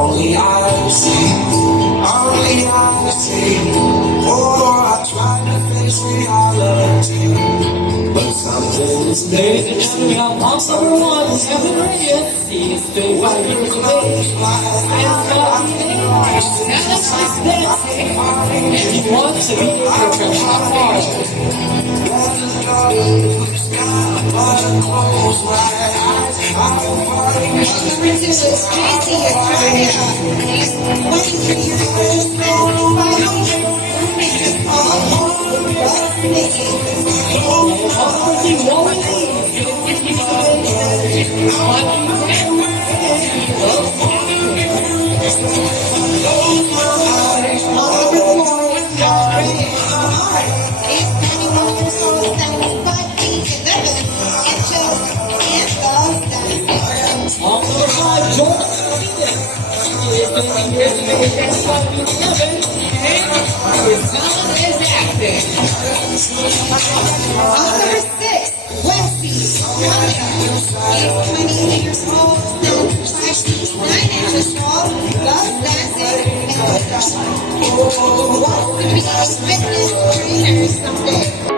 Only I see, only I see. Oh, I try to face reality, but something's Ladies and gentlemen, we have Hunks number 1, Kevin Reyes. He's been fighting today. And Alex is dancing. And he wants to be there for top part. Ridiculous, crazy, he's waiting for you to Number 6, Wesley. He's 28 years old, stands 5 feet 9 inches tall, loves dancing and wants to be a fitness trainer someday.